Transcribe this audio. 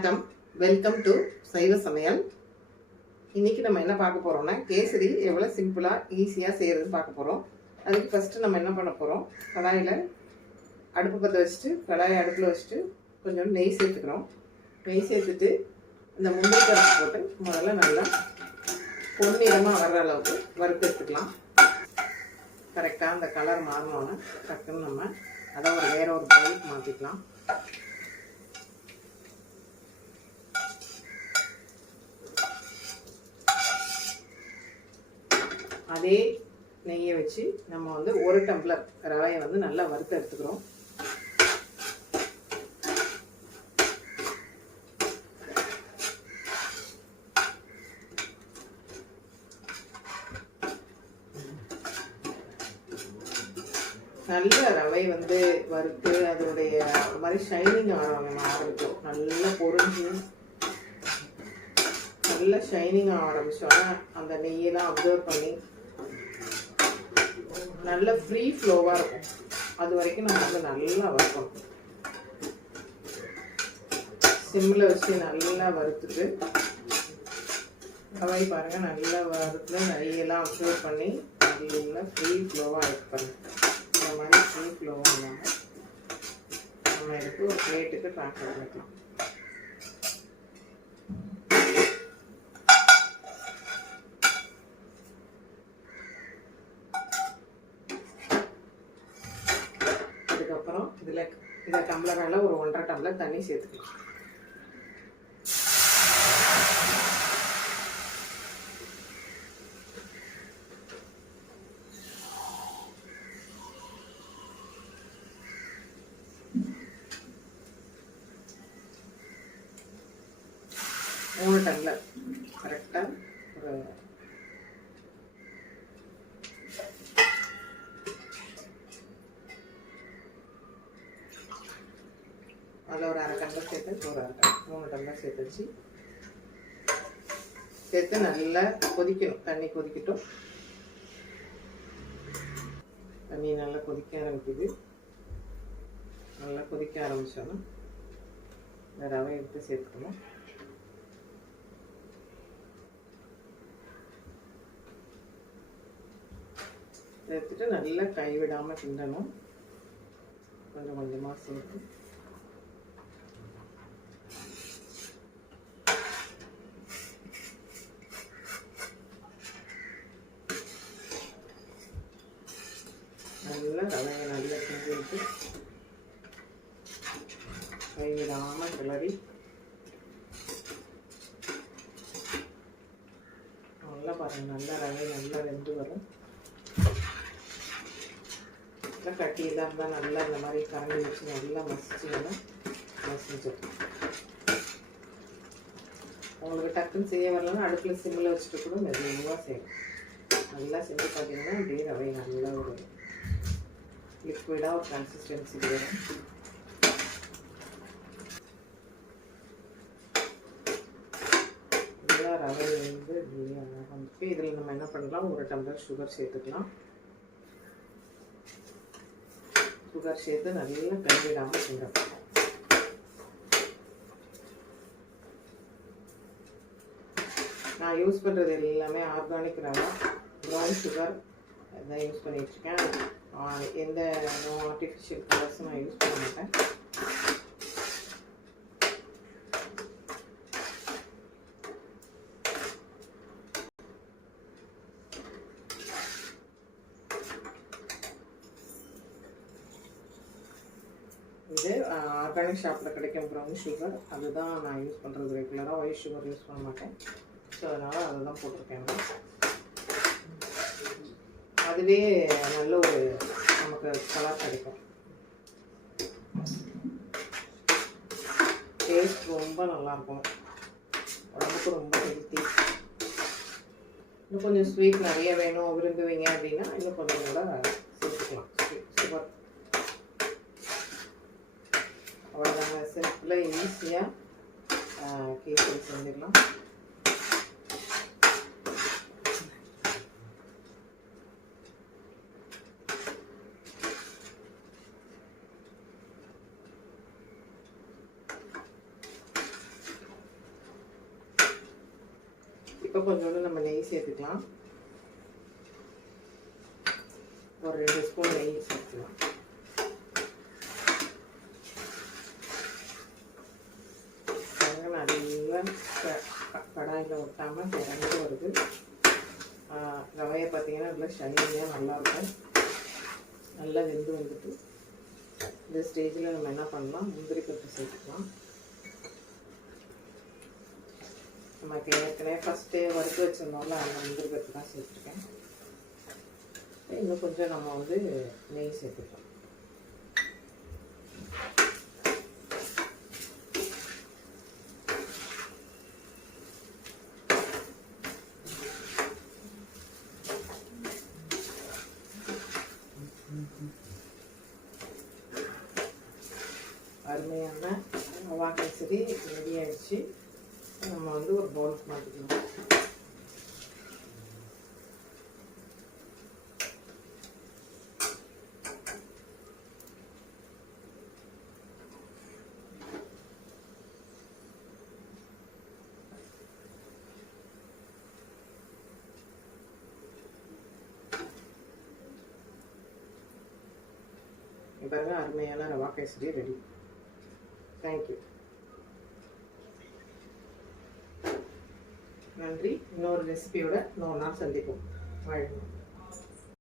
வணக்கம், welcome to சைவ சமையல். இன்னைக்கு நம்ம என்ன பார்க்க போறோம்னா கேசரி எவ்வளோ சிம்பிளாக ஈஸியாக செய்யறதுன்னு பார்க்க போகிறோம். அதுக்கு ஃபஸ்ட்டு நம்ம என்ன பண்ண போகிறோம், கடாயில் அடுப்பு பற்ற வச்சுட்டு கடாயை அடுப்பில் வச்சுட்டு கொஞ்சம் நெய் சேர்த்துக்கிறோம். நெய் சேர்த்துட்டு இந்த முந்திரி பருப்பு போட்டு முதல்ல நல்லா பொன்னிறமாக வர்ற அளவுக்கு வறுத்து எடுத்துக்கலாம். கரெக்டாக அந்த கலர் மாறினோன்னா டக்குன்னு நம்ம அதை வேற ஒரு பவுலுக்கு மாற்றிக்கலாம். அதே நெய்யை வச்சு நம்ம ஒரு டம்ளர் ரவையை நல்லா வறுத்து எடுத்துக்கிறோம். நல்ல ரவை வறுத்து அதோடைய மாதிரி ஷைனிங் ஆரம்பிக்கும். நல்லா பொரிஞ்சு நல்ல ஷைனிங் ஆரம்பிச்சோன்னா அந்த நெய்யெல்லாம் அப்சர்வ் பண்ணி நல்ல ஃப்ரீ ஃப்ளோவாக இருக்கும். அது வரைக்கும் நம்ம நல்லா வறுக்கணும். சிம்மில் வச்சு நல்லா வறுத்துட்டு ரவை பாருங்கள் நல்லா வறுத்து நெய்யெல்லாம் அப்சர்வ் பண்ணி நல்லா ஃப்ரீ ஃப்ளோவாக ஆட் பண்ணு. இந்த மாதிரி ஃப்ரீ ஃப்ளோவாக இல்லாமல் நம்ம எடுத்து ஒரு பிளேட்டுக்கு ட்ரான்ஸ்ஃபர் பண்ணிக்கலாம். அதுக்கப்புறம் இதில் டம்ளரால் ஒரு 1.5 டம்ளர் தண்ணி சேர்த்துக்கலாம். மூணு டம்ளர் கரெக்டாக ஒரு அதில் ஒரு 1/2 டம்ளர் சேர்த்து ஒரு 3 டம்ளர் சேர்த்துச்சு சேர்த்து நல்லா கொதிக்கணும். தண்ணி கொதிக்கட்டும். தண்ணி நல்லா கொதிக்க ஆரம்பிக்குது. நல்லா கொதிக்க ஆரம்பிச்சோன்னா இந்த ரவை எடுத்து சேர்த்துக்கணும். சேர்த்துட்டு நல்லா கைவிடாமல் கிண்டணும். கொஞ்சம் கொஞ்சமாக சேர்த்து நல்லா ரவையை நல்லா கிண்டி விட்டு கைவிடாமல் கிளறி நல்லா பாருங்கள். நல்லா ரவை நல்லா வெந்து வரும். நல்லா கட்டியெல்லாம் இருந்தால் நல்லா இந்த மாதிரி கரண்டி வச்சு நல்லா மசிச்சிடும். உங்களுக்கு டக்குன்னு செய்ய வரலன்னா அடுப்பில் சிம்மில் வச்சுட்டு கூட மெதுவாக செய்யணும். நல்லா செஞ்சு பார்த்தீங்கன்னா இப்படியே ரவை நல்லா ஒரு லிக்விடாக ஒரு கன்சிஸ்டன்சி வரும். நல்லா ரவை இதில் நம்ம என்ன பண்ணலாம், 1 டம்ளர் சுகர் சேர்த்துக்கலாம். சுகர் சேர்த்து நல்லா கைவிடாமல் கிண்டணும். நான் யூஸ் பண்ணுறது எல்லாமே ஆர்கானிக் ரவா, ப்ரௌன் சுகர் இதான் யூஸ் பண்ணிட்டுருக்கேன். எந்த நோ ஆர்டிஃபிஷியல் கலர்ஸும் நான் யூஸ் பண்ண மாட்டேன். இது ஆர்கானிக் ஷாப்பில் கிடைக்கும் ப்ரௌன் சுகர், அதுதான் நான் யூஸ் பண்ணுறது ரெகுலராக. ஒயிட் சுகர் யூஸ் பண்ண மாட்டேன். ஸோ அதனால் அதை தான் போட்டிருக்கேன். அதுவே நல்ல ஒரு நமக்கு கலர் கிடைக்கும். டேஸ்ட் ரொம்ப நல்லாயிருக்கும். உடம்புக்கு ரொம்ப ஹெல்த்தி. இன்னும் கொஞ்சம் ஸ்வீட் நிறைய வேணும் விரும்புவீங்க அப்படின்னா இன்னும் கொஞ்சம் கூட சேர்த்துக்கலாம் சுகர். அவ்வளோதாங்க, சிம்பிளாக ஈஸியாக கேசரி செஞ்சிடலாம். இப்போ கொஞ்சோண்டு நம்ம நெய் சேர்த்துக்கலாம். ஒரு 2 ஸ்பூன் நெய் சேர்த்துக்கலாம். நல்லா கடாயில் ஒட்டாமல் திறந்து வருது. ரவையை பார்த்தீங்கன்னா நல்லா ஷைனியாக நல்லாயிருக்கும். நல்லா வெந்து வந்துட்டு இந்த ஸ்டேஜில் நம்ம என்ன பண்ணலாம், முந்திரி பருப்பு சேர்த்துக்கலாம். நமக்கு ஏற்கனவே ஃபஸ்ட்டு வறுத்து வச்சிருந்தோம்ல, அந்த முந்திரி பருப்பு தான் சேர்த்துருக்கேன். இன்னும் கொஞ்சம் நம்ம வந்து நெய் சேர்த்துக்கலாம். அருமையான ரவா கேசரி ரெடி ஆயிடுச்சு. நம்ம வந்து ஒரு பவுலுக்கு மாற்றிக்கலாம். பாருங்க, அருமையான ரவா கேசரி ரெடி. தேங்க்யூ. நன்றி. இன்னொரு ரெசிபியோட இன்னொரு நாள் சந்திப்போம். வாழ்க.